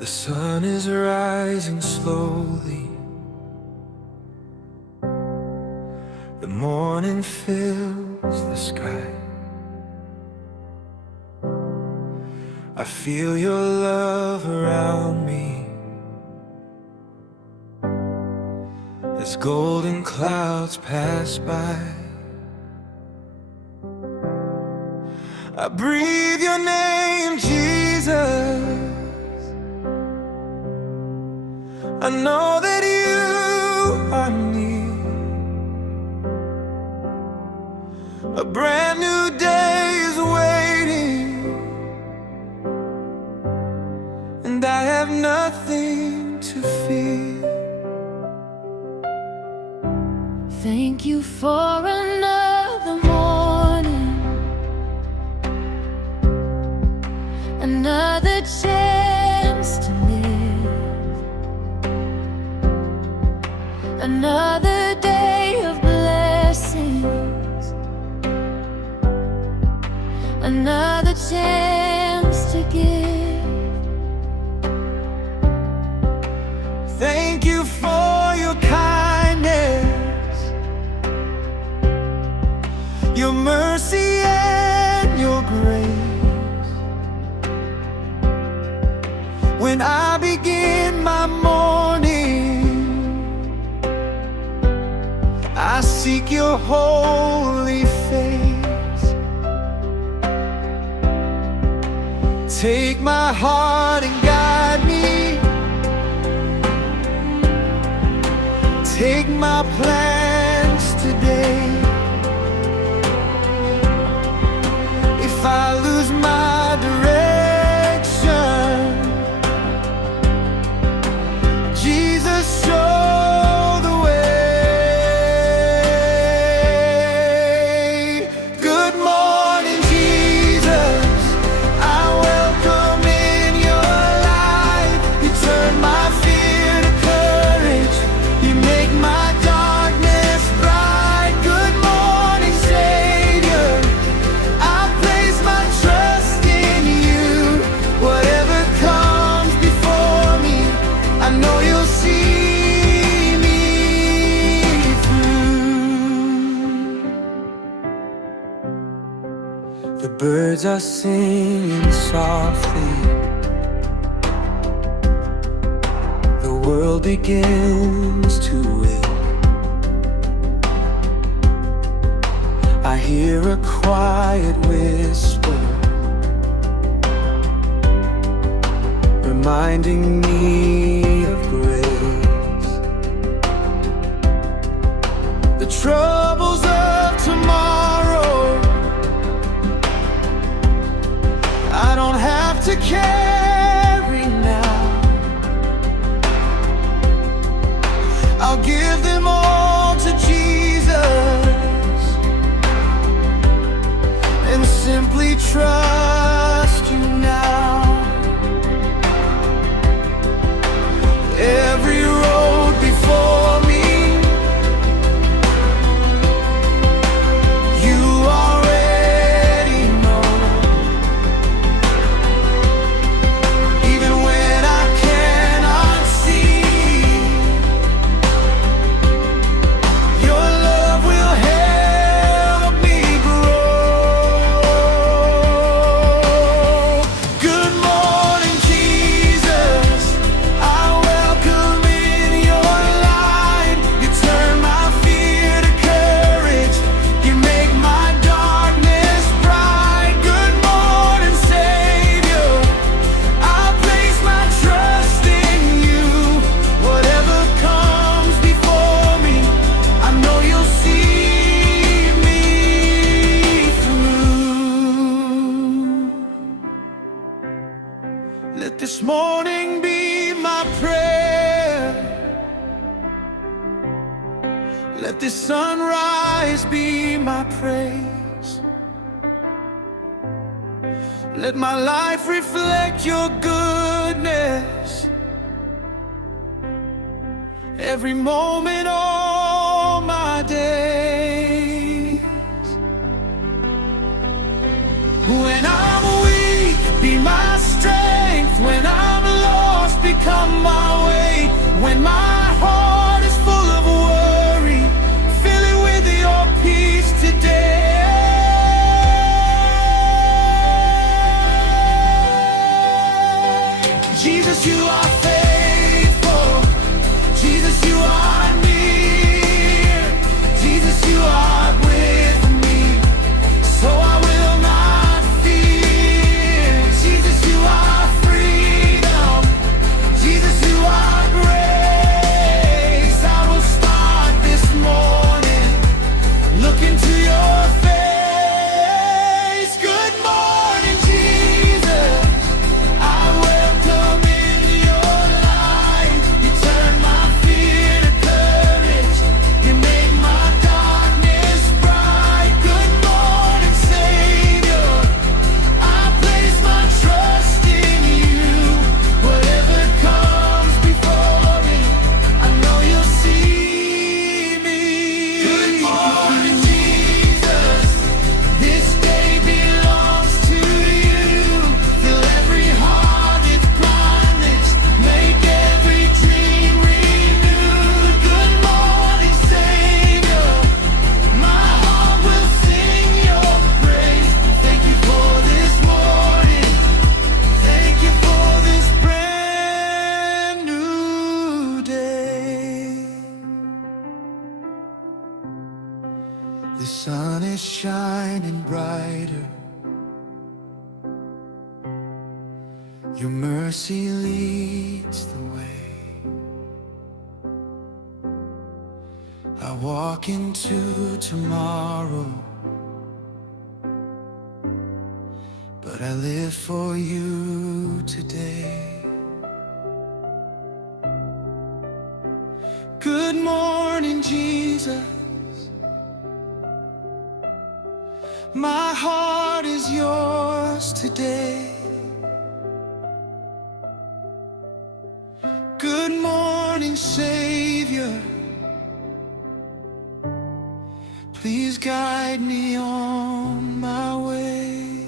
The sun is rising slowly. The morning fills the sky. I feel your love around me as golden clouds pass by. I breathe your name, Jesus. I know that you are near. A brand new day is waiting, and I have nothing to fear. Thank you for another morning, another chance to live, another day of blessings, another chance to give. Thank you for your kindness, your mercy and your grace. When I begin my morning, I seek your holy face. Take my heart and guide me. Take my plans today. If I lose my direction, Jesus, show the way. Good morning, Jesus. I welcome in your light. You turn my fear to courage. You make my darkness bright. Good morning, Savior. I place my trust in you. Whatever comes before me, I know you'll see me through. The birds are singing softly. The world begins to wake. I hear a quiet whisper reminding me of grace. The troubles of tomorrow I don't have to carry now. I'll give them all to Jesus and simply trust you now. Every road before me, you already know. Even when I cannot see, your love will help me grow. Good morning, Jesus. I welcome in your light. You turn my fear to courage. You make my darkness bright. Good morning, Savior. I place my trust in you. Whatever comes before me, I know you'll see me through. Let this morning be my prayer. Let this sunrise be my praise. Let my life reflect your goodness. Every moment, all my days. When I'm weak, be my strength. When I'm lost, come my way. When my heart is full of worry, fill it with your peace today. Jesus, you are faithful. Jesus, you are near. Jesus, you are with me, so I will not fear. Jesus, you are freedom. Jesus, you are grace. I will start this morning, look into your face. Good morning, Jesus. I welcome in your light. You turn my fear to courage. You make my darkness bright. Good morning, Savior. I place my trust in you. Whatever comes before me, I know you'll see me. Good morning, Jesus. This day belongs to you. Fill every heart with blindness. Make every dream renewed. Good morning, Savior. My heart will sing your praise. Thank you for this morning. Thank you for this brand new day. The sun is shining brighter. Your mercy leads the way. I walk into tomorrow, but I live for you today. Good morning, Jesus. My heart is yours today. Good morning, Savior. Please guide me on my way.